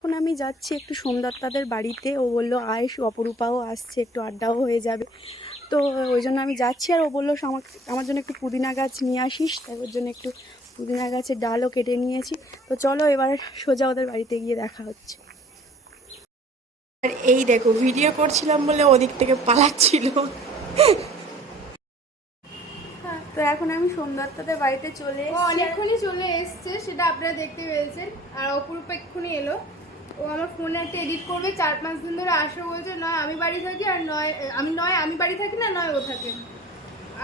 এখন আমি যাচ্ছি একটু সোমদত্তাদের বাড়িতে। ও বলল আয় অপরূপাও আসছে একটু আড্ডাও হয়ে যাবে। তো ওই জন্য আমি যাচ্ছি আর ও বলল আমার জন্য একটু পুদিনা গাছ নিয়ে আসিস। তাই ওর জন্য একটু পুদিনা গাছের ডালও কেটে নিয়েছি। তো চলো এবার সোজা ওদের বাড়িতে গিয়ে দেখা হচ্ছে। আর এই দেখো ভিডিও করছিলাম বলে ওদিক থেকে পালাচ্ছিল। তো এখন আমি সোমদত্তাদের বাড়িতে চলে অনেকক্ষণই চলে এসছে সেটা আপনারা দেখতে পেয়েছেন। আর অপরূপা এক্ষুনি এলো। ও আমার ফোনে একটা এডিট করবে চার পাঁচ দিন ধরে আসো বলছে নয় আমি বাড়ি থাকি আর নয় আমি নয় আমি বাড়ি থাকি না নয় ও থাকে।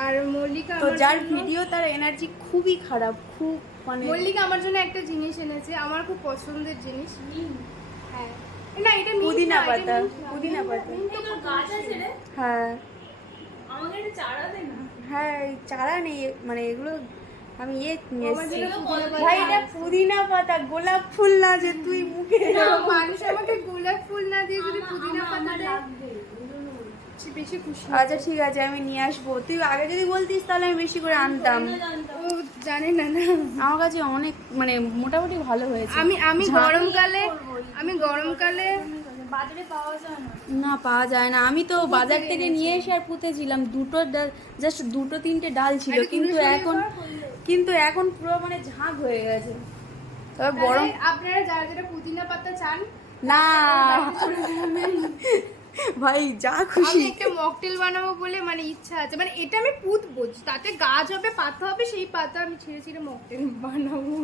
আর মল্লিকা তো যার ভিডিও তার এনার্জি খুবই খারাপ খুব মানে মল্লিকা আমার জন্য একটা জিনিস এনেছে আমার খুব পছন্দের জিনিস। হ্যাঁ। না এটা পুদিনা পাতা পুদিনা পাতা। গাছ আছে রে। হ্যাঁ। আমাকে চারা দে না। হ্যাঁ এই চারা নেই মানে এগুলো আমি পাতা ভাই এটা পুদিনা পাতা গোলাপ ফুল না যে তুই মুখে। মানুষ আমাকে গোলাপ ফুল না দিয়ে যদি পুদিনা পাতা লাগবে। আচ্ছা ঠিক আছে আমি নিয়ে আসব। তুই আগে যদি বলতিস তাহলে আমি বেশি করে আনতাম। জানে না না। আমার কাছে অনেক মানে মোটামুটি ভালো হয়েছে। আমি আমি গরমকালে আমি গরমকালে বাজারে পাওয়া যায় না। না পাওয়া যায় না। আমি তো বাজার থেকে নিয়ে এসে আর পুঁতেছিলাম দুটো ডাল জাস্ট দুটো তিনটে ডাল ছিল। কিন্তু এখন কিন্তু এখন পুরো মানে ঝাঁক হয়ে গেছে। তবে গরম গরম আপনারা যারা যারা পুদিনা পাতা চান না। ভাই যা আমি একটা মকটেল বানাবো বলে মানে ইচ্ছা আছে। মানে এটা আমি পুঁতবো তাতে গাছ হবে পাতা হবে সেই পাতা আমি ছিঁড়ে ছিঁড়ে মকটেল বানাবো।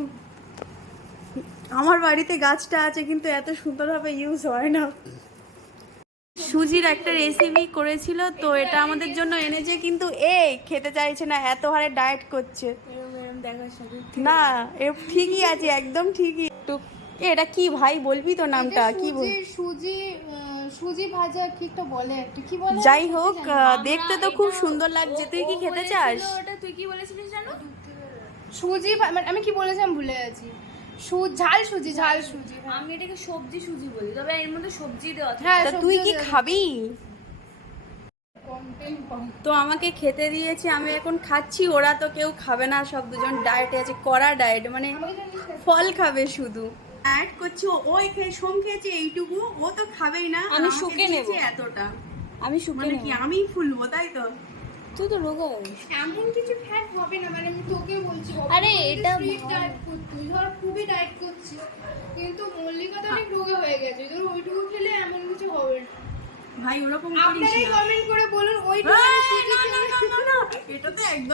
আমার বাড়িতে গাছটা আছে কিন্তু এত সুন্দরভাবে ইউজ হয় না। সুজির একটা রেসিপি করেছিল তো এটা আমাদের জন্য এনেছে কিন্তু এ খেতে চাইছে না এত হারে ডায়েট করছে। না এ ঠিকই আছে একদম ঠিকই। তো এ, এটা কি ভাই? বলবি তো নামটা কি বল সুজি সুজি ভাজা কি একটা বলে একটা কি বলে? যাই হোক দেখতে তো খুব সুন্দর লাগছে। তুই কি খেতে চাস? ওটা তুই কি বলেছিলিস জানো? সুজি মানে আমি কি বলেছিলাম ভুলে গেছি। সু ঝাল সুজি ঝাল সুজি হ্যাঁ। আমি এটাকে সবজি সুজি বলি তবে এর মধ্যে সবজি দেওয়া থাকে। হ্যাঁ তুই কি খাবি? তো আমাকে খেতে দিয়েছে আমি এখন খাচ্ছি ওরা তো কেউ খাবে না সব দুজন ডায়েটে আছে কড়া ডায়েট মানে ফল খাবে শুধু। ডায়েট করছি ও ওই খেয়ে সোম খেয়েছে এইটুকু ও তো খাবেই না। আমি শুকে নেব। এতটা। আমি শুকিয়ে মানে কি আমি ফুলবো তাই তো? তুই তো রোগা এমন কিছু ফ্যাট হবে না মানে আমি তোকে বলছি আরে, এটা ডায়েট করছিস ধর খুবই ডায়েট করছিস কিন্তু মল্লিকা তো অনেক রোগে হয়ে গেছে ধর ওইটুকু খেলে এমন কিছু হবে না। ভাই ওরকম করিস আপনারাই কমেন্ট করে বলুন ওইটুকু না, না, না, না, না, এটা তো একদম